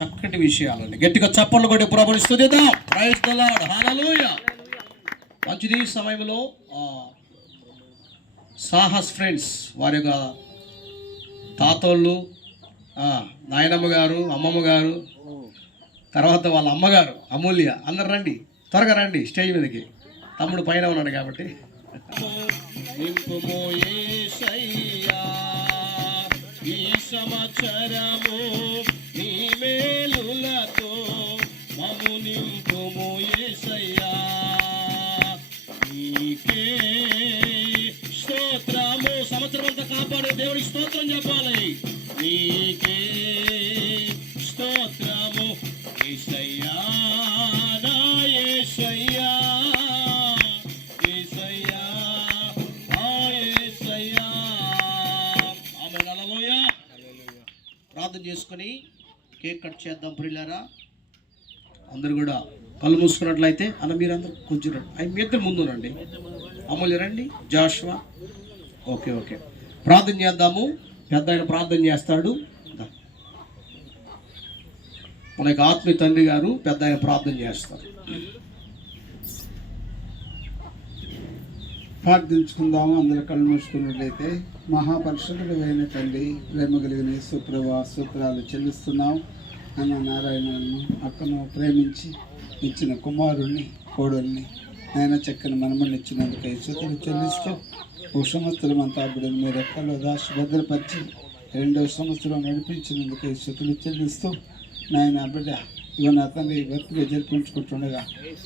చక్కటి విషయాలండి. గట్టిగా చప్పట్లు కొట్టి ప్రభువుని స్తుతిద్దాం. Praise the Lord. హల్లెలూయా. మంచిది. సమయంలో సాహస్ ఫ్రెండ్స్ వారి యొక్క తాతోళ్ళు, నాయనమ్మ గారు, అమ్మమ్మ గారు, తర్వాత వాళ్ళ అమ్మగారు అమూల్య, అందరు రండి, త్వరగా రండి స్టేజ్ మీదకి. తమ్ముడు పైన ఉన్నాడు కాబట్టి. ఈ సంవత్సరము నీ మేలులతో మము నింపుము యేసయ్యా, నీకే స్తోత్రము. సంవత్సరం అంతా కాపాడే దేవుడికి స్తోత్రం చెప్పాలి. నీకే స్తోత్రము యేసయ్యా, నా యేసయ్యా, యేసయ్యా, నా యేసయ్యా. ఆమేన్. హల్లెలూయా. ప్రార్థన చేసుకొని కేక్ కట్ చేద్దాం ప్రియులారా. అందరూ కూడా కళ్ళు మూసుకున్నట్లయితే మీరందరూ కొంచెం రండి. మీ ఇద్దరు ముందు రండి. అమూల్య రండి, జాషువా. ఓకే ఓకే, ప్రార్థన చేద్దాము. పెద్ద ఆయన ప్రార్థన చేస్తాడు. మన యొక్క ఆత్మీయ తండ్రి గారు పెద్ద ఆయన ప్రార్థన చేస్తారు. ప్రార్థించుకుందాము. అందరూ కళ్ళు మూసుకున్నట్లయితే. మహాపరిశుద్ధుడు అయిన తండ్రి, ప్రేమ కలిగిన యేసుప్రభువా స్తోత్రాలు చెల్లిస్తున్నాం. అన్న నారాయణను అక్కను ప్రేమించి ఇచ్చిన కుమారుణ్ణి, కోడల్ని, ఆయన చక్కని మనమని ఇచ్చినందుకు స్తుతులు చెల్లిస్తూ ఒక సంవత్సరం అంతా బిడ్డను మీ రెక్కల్లో దాచి భద్రపరిచి 2వ సంవత్సరం నడిపించినందుకు స్తుతులు చెల్లిస్తూ నాయన బిడ్డ ఇవన్న తండ్రి బతుకుగా జరిపించుకుంటుండగా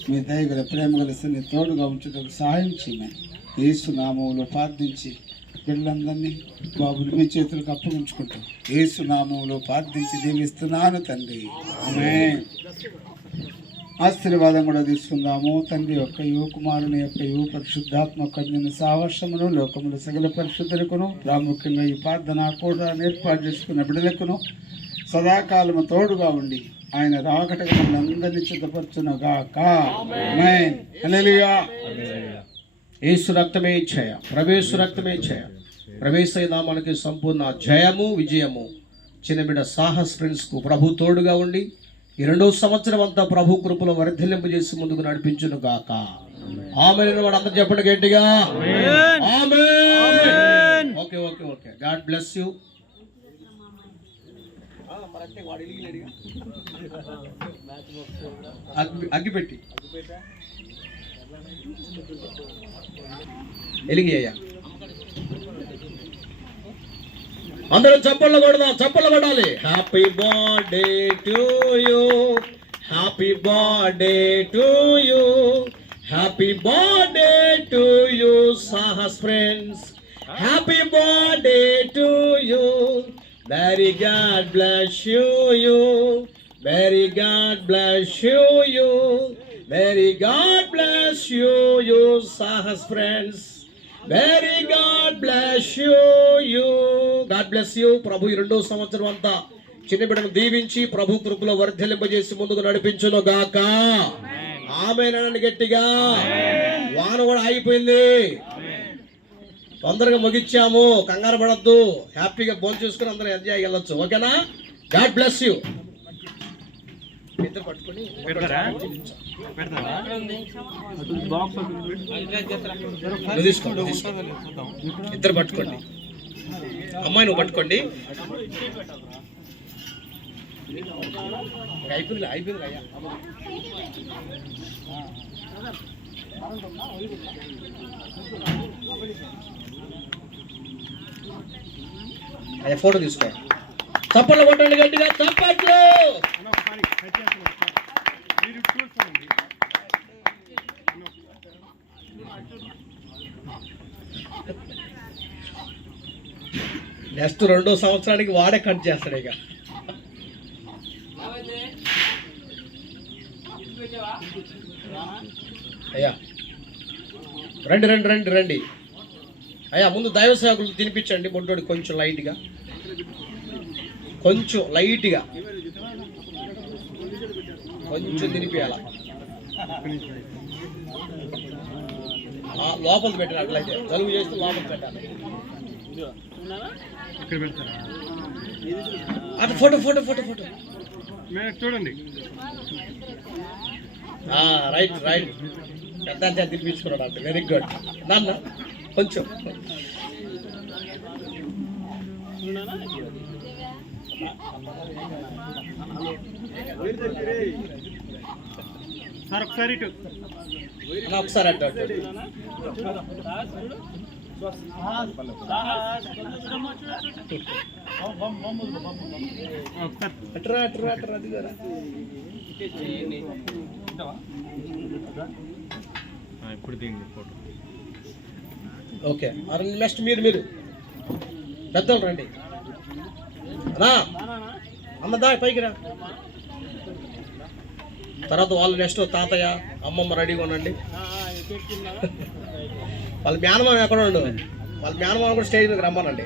మీ దయగల ప్రేమ కలిసి తోడుగా ఉంచుటకు సహాయం చేయమని యేసు నామములో ప్రార్థించి బిడ్డలందరినీ బాబుని మీ చేతులకు అప్పగించుకుంటాం. యేసు నామములో ప్రార్థించి దీవిస్తున్నాను తండ్రి. ఆమేన్. ఆశీర్వాదం కూడా తీసుకుందాము. తండ్రి యొక్క కుమారుని యొక్క పరిశుద్ధాత్మ కన్యని సావర్షమును లోకములు సకల పరిశుద్ధులకును, ప్రాముఖ్యంగా ఈ ప్రార్థన కూడా ఏర్పాటు చేసుకున్న బిడ్డలకును సదాకాలము తోడుగా ఉండి ఆయన రాకటగా అందరినీ సిద్ధపరచునుగాక. ఆమేన్. హల్లెలూయా. యేసు రక్తమే జయ, ప్రవేశ రక్తమే జయ. ప్రవేశ నామానికి సంపూర్ణ జయము, విజయము. చిన్న బిడ్డ సాహస్ ఫ్రెండ్స్కు ప్రభు తోడుగా ఉండి ఈ 2వ సంవత్సరం అంతా ప్రభు కృపలో వర్ధిల్లింపు చేసి ముందుకు నడిపించును గాక. ఆమేన్. వాడు అందరూ చెప్పండి గట్టిగా. Amen. Okay okay okay, God bless you. అగ్గిపెట్టి ఎలిగియ్యా. అందరూ చప్పట్లు కొడదాం, చప్పట్లు కొట్టాలి. Happy birthday to you, happy birthday to you, happy birthday to you Sahas friends, happy birthday to you. Very God bless you, very God bless you, very God bless you, Sahas friends, very God bless you. God bless you. ప్రభు ఈ 2వ సంవత్సరం అంతా చిన్న బిడ్డను దీవించి ప్రభు కృపలో వర్ధిల్లింపజేసి ముందుకు నడిపించును గాక. ఆమేన్ అనండి గట్టిగా. వాన కూడా ఆగిపోయింది, తొందరగా ముగించాము, కంగారు పడద్దు. హ్యాపీగా భోజనం చేసుకుని అందరూ ఎంజాయ్ వెళ్ళొచ్చు. ఓకేనా? God bless you. ఇద్దరు పట్టుకొని ఇద్దరు పట్టుకోండి. అమ్మాయి నువ్వు పట్టుకోండి. అయిపోయింది అయిపోయింది అయ్యా. అయ్యా ఫోటో తీసుకో. చప్పట్లు కొట్టండి గట్టిగా, చప్పట్లు. నెక్స్ట్ 2వ సంవత్సరానికి వాడే కట్ చేస్తాడు ఇక. అయ్యా రండి రండి రండి రండి. అయ్యా ముందు దైవ సేవకులు తినిపించండి. బొడ్డోడి కొంచెం లైట్గా, కొంచెం లైట్గా కొంచెం తినిపించాల. లోపల పెట్టాలి. అట్లయితే జలుబు చేస్తే లోపల పెట్టాలి. అటు ఫోటో ఫోటో ఫోటో ఫోటో చూడండి. రైట్ రైట్, పెద్ద అంతే తినిపించుకున్నాడు అంటే. వెరీ గుడ్ నాన్న, కొంచెం సార్ ఒకసారి ఇటు. అన్న ఒకసారి అడ్డు అడ్డు. అట్రా అట్రా అట్రా, అది కదా. ఇప్పుడు దిండి ఫోటో. ఓకే, నెక్స్ట్ మీరు మీరు పెద్దోళ్ళు రండి. రా అన్నదా పైకి రా. తర్వాత వాళ్ళు నెక్స్ట్ తాతయ్య అమ్మమ్మ రెడీగా ఉండండి. వాళ్ళ మేనమామ ఎక్కడ ఉండు, వాళ్ళ మేనమామ కూడా స్టేజ్ మీద రమ్మనండి.